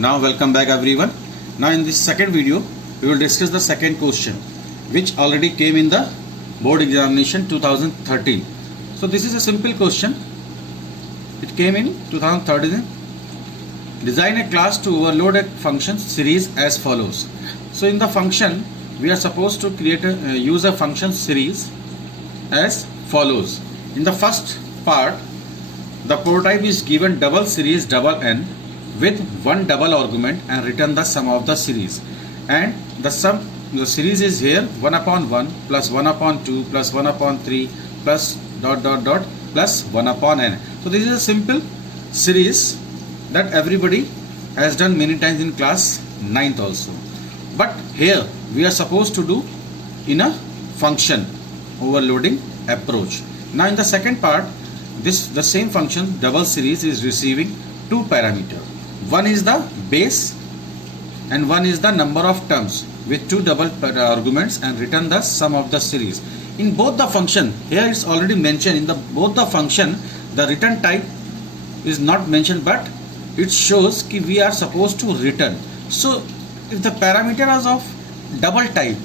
Now welcome back everyone. Now in this second video we will discuss the second question which already came in the board examination 2013. So this is a simple question. It came in 2013. Design a class to overload a function series as follows. So in the function we are supposed to create use a function series as follows. In the first part the prototype is given double series double n with one double argument and return the sum of the series, and the series is here 1 upon 1 plus 1 upon 2 plus 1 upon 3 plus dot dot dot plus 1 upon n. So this is a simple series that everybody has done many times in class 9th also, but here we are supposed to do in a function overloading approach. Now in the second part, the same function double series is receiving two parameters. One is the base and one is the number of terms with two double arguments and return the sum of the series. In both the function, here it's already mentioned in the both the function the return type is not mentioned, but it shows that we are supposed to return. So if the parameter is of double type,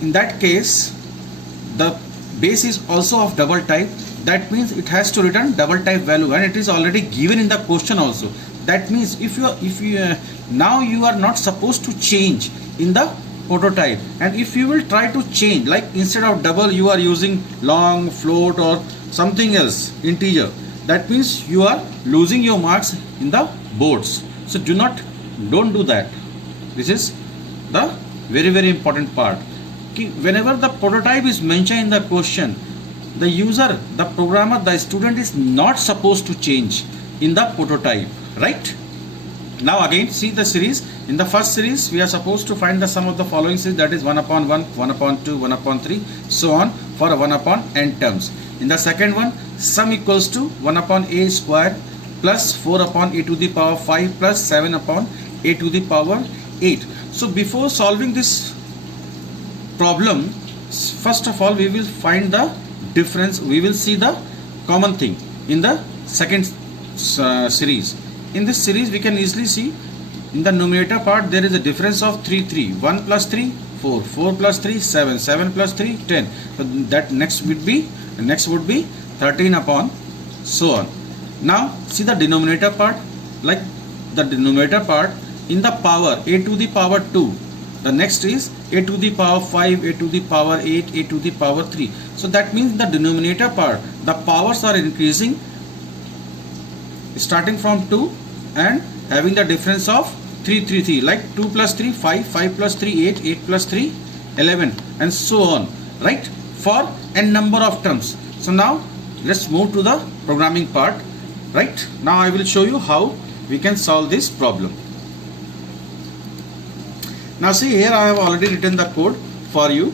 in that case the base is also of double type. That means it has to return double type value, and it is already given in the question also. That means if you now you are not supposed to change in the prototype, and if you will try to change, like instead of double you are using long, float or something else integer, that means you are losing your marks in the boards. So don't do that. This is the very important part. Whenever the prototype is mentioned in the question, the user, the programmer, the student is not supposed to change in the prototype, right? Now again see the series. In the first series we are supposed to find the sum of the following series, that is 1 upon 1, 1 upon 2, 1 upon 3, so on for 1 upon n terms. In the second one, sum equals to 1 upon a square plus 4 upon a to the power 5 plus 7 upon a to the power 8. So before solving this problem, first of all we will find the difference. We will see the common thing in the second series. In this series we can easily see in the numerator part there is a difference of 3 1 plus 3 4 4 plus 3 7 7 plus 3 10. So that next would be 13 upon so on. Now see the denominator part. Like the denominator part, in the power a to the power 2, the next is a to the power 5, a to the power 8, a to the power 3. So that means the denominator part, the powers are increasing starting from 2 and having the difference of 3, like 2 plus 3 5, 5 plus 3 8, 8 plus 3 11 and so on, right, for n number of terms. So now let's move to the programming part. Right, now I will show you how we can solve this problem. Now see, here I have already written the code for you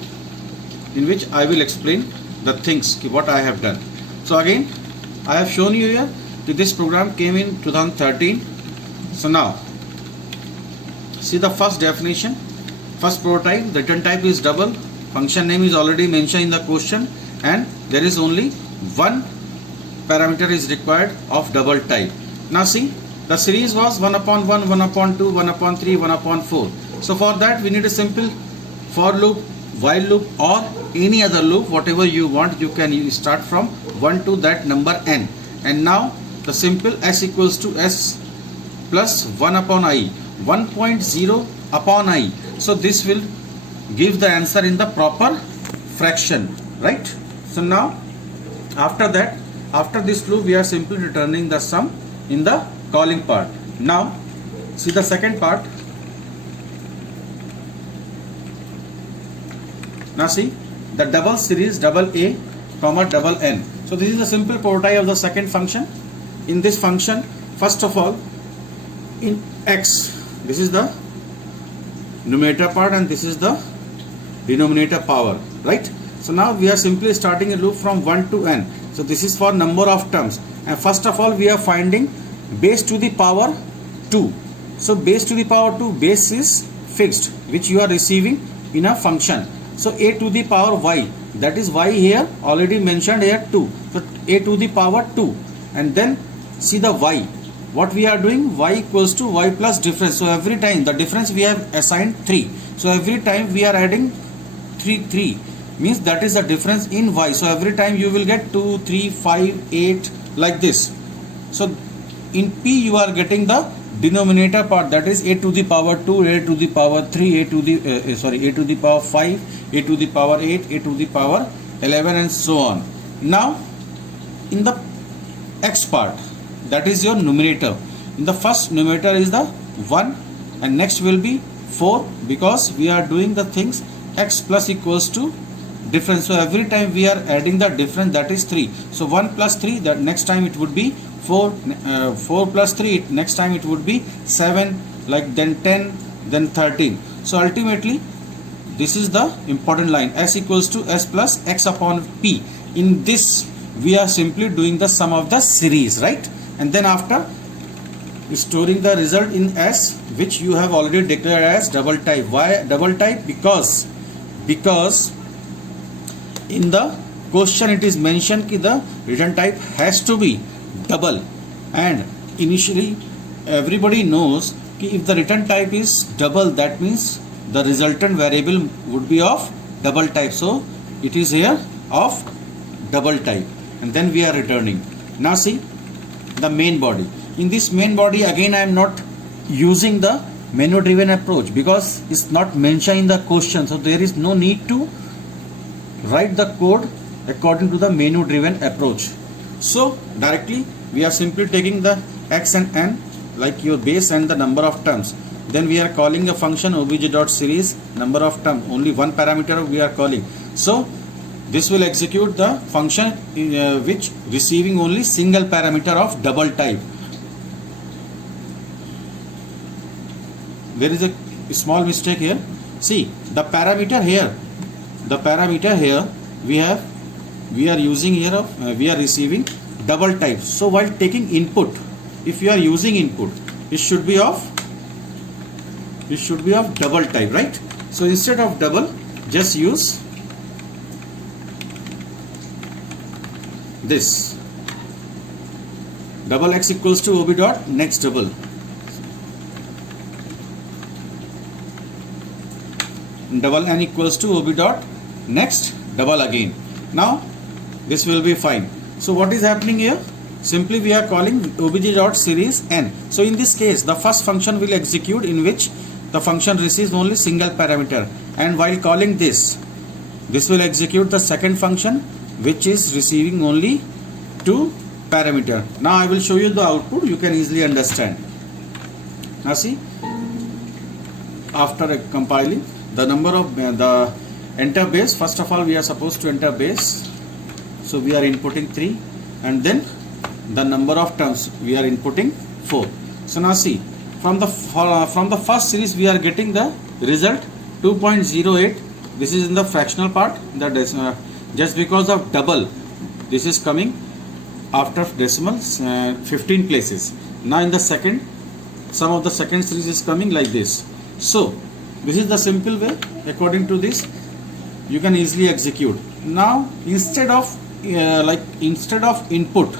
in which I will explain the things what I have done. So again I have shown you here that this program came in 2013. So now see the first definition, first prototype, the return type is double, function name is already mentioned in the question, and there is only one parameter is required of double type. Now see, the series was 1 upon 1, 1 upon 2, 1 upon 3, 1 upon 4. So for that we need a simple for loop, while loop or any other loop, whatever you want. You can start from 1 to that number n, and now the simple s equals to s plus 1 upon I, 1.0 upon I. So this will give the answer in the proper fraction, right? So now after that, after this loop we are simply returning the sum in the calling part. Now see the second part. Now see the double series double a comma double n. So this is a simple prototype of the second function. In this function, first of all, in x, this is the numerator part and this is the denominator power, right? So now we are simply starting a loop from 1 to n. So this is for number of terms, and first of all we are finding base to the power 2. So base to the power 2, base is fixed which you are receiving in a function. So a to the power y, that is y here already mentioned here 2. So a to the power 2, and then see the y what we are doing, y equals to y plus difference. So every time the difference we have assigned 3. So every time we are adding 3 means that is the difference in y. So every time you will get 2, 3, 5, 8 like this. So in p you are getting the denominator part, that is a to the power 2, a to the power 3, a to the power 5, a to the power 8, a to the power 11 and so on. Now in the x part, that is your numerator. In the first numerator is the 1 and next will be 4, because we are doing the things x plus equals to difference. So every time we are adding the difference, that is 3. So 1 plus 3, that next time it would be 4, 4 plus 3, next time it would be 7, like then 10, then 13. So ultimately this is the important line, s equals to s plus x upon p. In this we are simply doing the sum of the series, right? And then after storing the result in S, which you have already declared as double type. Why double type? Because in the question it is mentioned that the return type has to be double, and initially everybody knows that if the return type is double, that means the resultant variable would be of double type. So it is here of double type, and then we are returning. Now see the main body. In this main body, again I am not using the menu driven approach because it's not mentioned in the question, so there is no need to write the code according to the menu driven approach. So directly we are simply taking the x and n like your base and the number of terms. Then we are calling a function obj.series number of terms, only one parameter we are calling. So this will execute the function which receiving only single parameter of double type. There is a small mistake here. See the parameter here we are using here of we are receiving double type. So while taking input, if you are using input, it should be of double type, right? So instead of double, just use this double x equals to ob dot next double, double n equals to ob dot next double again. Now this will be fine. So what is happening here? Simply we are calling obj dot series n. So in this case the first function will execute, in which the function receives only single parameter, and while calling this will execute the second function which is receiving only 2 parameter. Now I will show you the output, you can easily understand. Now see, after compiling the number of the enter base, first of all we are supposed to enter base, so we are inputting 3, and then the number of terms we are inputting 4. So now see, from the first series we are getting the result 2.08. this is in the fractional part, that is just because of double, this is coming after decimals 15 places. Now in the second, some of the second series is coming like this. So this is the simple way. According to this you can easily execute. Now instead of input,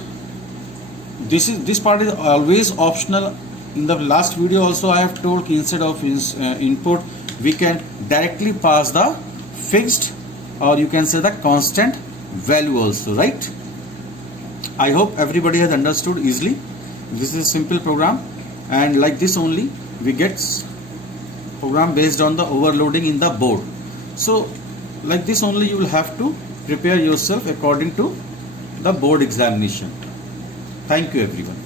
this part is always optional. In the last video also I have told, instead of input we can directly pass the fixed, or you can say the constant value also, right? I hope everybody has understood easily. This is a simple program, and like this only we get program based on the overloading in the board. So like this only you will have to prepare yourself according to the board examination. Thank you everyone.